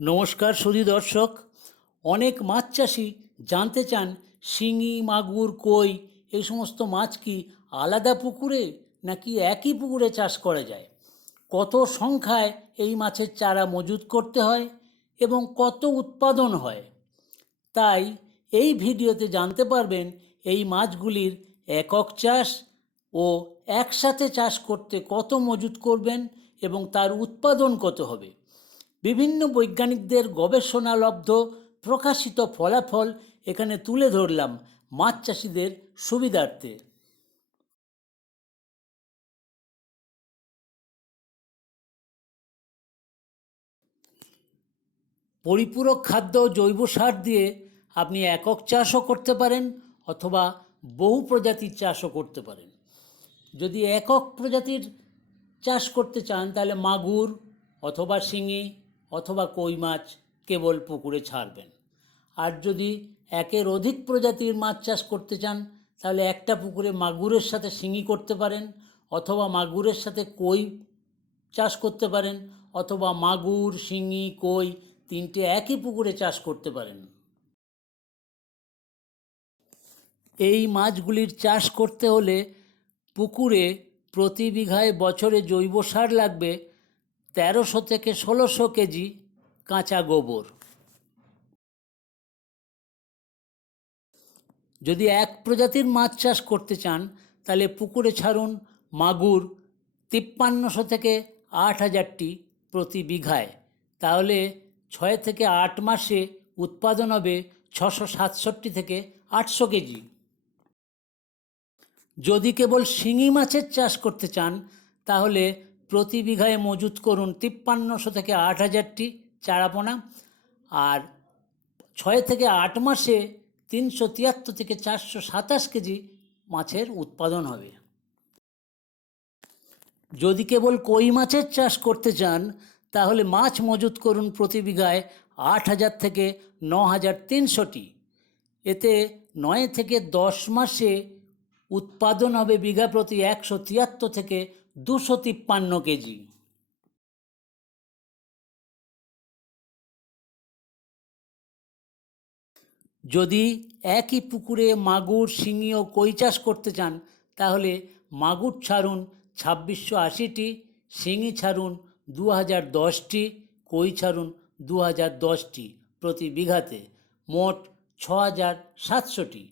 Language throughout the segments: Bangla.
নমস্কার সুধী দর্শক। অনেক মাছ চাষি জানতে চান, শিঙি, মাগুর, কই, এই সমস্ত মাছ কি আলাদা পুকুরে নাকি একই পুকুরে চাষ করা যায়? কত সংখ্যায় এই মাছের চারা মজুত করতে হয় এবং কত উৎপাদন হয়? তাই এই ভিডিওতে জানতে পারবেন এই মাছগুলির একক চাষ ও একসাথে চাষ করতে কত মজুত করবেন এবং তার উৎপাদন কত হবে। বিভিন্ন বৈজ্ঞানিকদের গবেষণালব্ধ প্রকাশিত ফলাফল এখানে তুলে ধরলাম মাছ চাষিদের সুবিধার্থে। পরিপূরক খাদ্য জৈব সার দিয়ে আপনি একক চাষও করতে পারেন অথবা বহু প্রজাতির চাষও করতে পারেন। যদি একক প্রজাতির চাষ করতে চান তাহলে মাগুর অথবা শিঙি অথবা কই মাছ কেবল পুকুরে ছাড়বেন। আর যদি একের অধিক প্রজাতির মাছ চাষ করতে চান, তাহলে একটা পুকুরে মাগুরের সাথে শিঙি করতে পারেন, অথবা মাগুরের সাথে কই চাষ করতে পারেন, অথবা মাগুর, শিঙি, কই তিনটে একই পুকুরে চাষ করতে পারেন। এই মাছগুলির চাষ করতে হলে পুকুরে প্রতি বিঘায় বছরে জৈব সার লাগবে তেরোশো থেকে ষোলোশো কেজি কাঁচা গোবর। যদি এক প্রজাতির মাছ চাষ করতে চান, তাহলে পুকুরে ছাড়ুন মাগুর তিপ্পান্নশো থেকে আট হাজারটি প্রতি বিঘায়। তাহলে ছয় থেকে আট মাসে উৎপাদন হবে ছশো সাতষট্টি থেকে আটশো কেজি। যদি কেবল শিঙি মাছের চাষ করতে চান, তাহলে প্রতি বিঘায় মজুত করুন তিপ্পান্নশো থেকে আট হাজারটি চারাপোনা আর ছয় থেকে আট মাসে তিনশো তিয়াত্তর থেকে চারশো সাতাশ কেজি মাছের উৎপাদন হবে। যদি কেবল কই মাছের চাষ করতে চান, তাহলে মাছ মজুত করুন প্রতি বিঘায় আট হাজার থেকে ন হাজার তিনশোটি। এতে নয় থেকে দশ মাসে উৎপাদন হবে বিঘা প্রতি একশো তিয়াত্তর থেকে দুশো তিপ্পান্ন কেজি। যদি একই পুকুরে মাগুর, শিঙি ও কই চাষ করতে চান, তাহলে মাগুর ছাড়ুন ছাব্বিশশো আশিটি, শিঙি ছাড়ুন দু হাজার দশটি, কই ছাড়ুন দু হাজার দশটি প্রতি বিঘাতে মোট ছ হাজার সাতশোটি।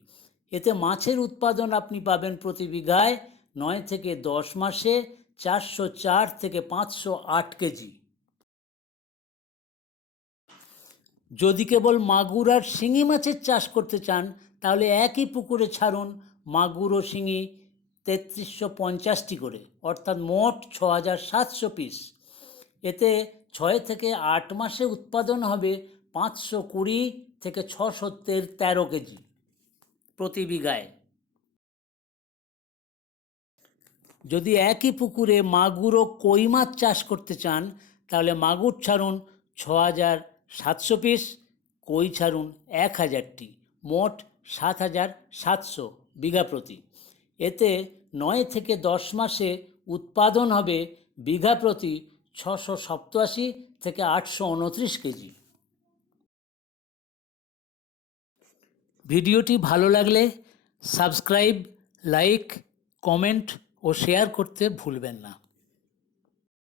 এতে মাছের উৎপাদন আপনি পাবেন প্রতি বিঘায় নয় থেকে দশ মাসে চারশো চার থেকে পাঁচশো আট কেজি। যদি কেবল মাগুর আর শিঙি মাছের চাষ করতে চান, তাহলে একই পুকুরে ছাড়ুন মাগুর ও শিঙি তেত্রিশশো পঞ্চাশটি করে, অর্থাৎ মোট ছ হাজার সাতশো পিস। এতে ছয় থেকে আট মাসে উৎপাদন হবে পাঁচশো কুড়ি থেকে ছশো তেরো কেজি প্রতি বিঘায়। যদি একই পুকুরে মাগুর ও কই মাছ চাষ করতে চান, তাহলে মাগুর ছাড়ুন ছ হাজার সাতশো পিস, কই ছাড়ুন এক হাজারটি মোট সাত হাজার সাতশো বিঘা প্রতি। এতে নয় থেকে দশ মাসে উৎপাদন হবে বিঘা প্রতি ছশো সপ্তাশি থেকে আটশো উনত্রিশ কেজি। ভিডিওটি ভালো লাগলে সাবস্ক্রাইব, লাইক, কমেন্ট ও শেয়ার করতে ভুলবেন না।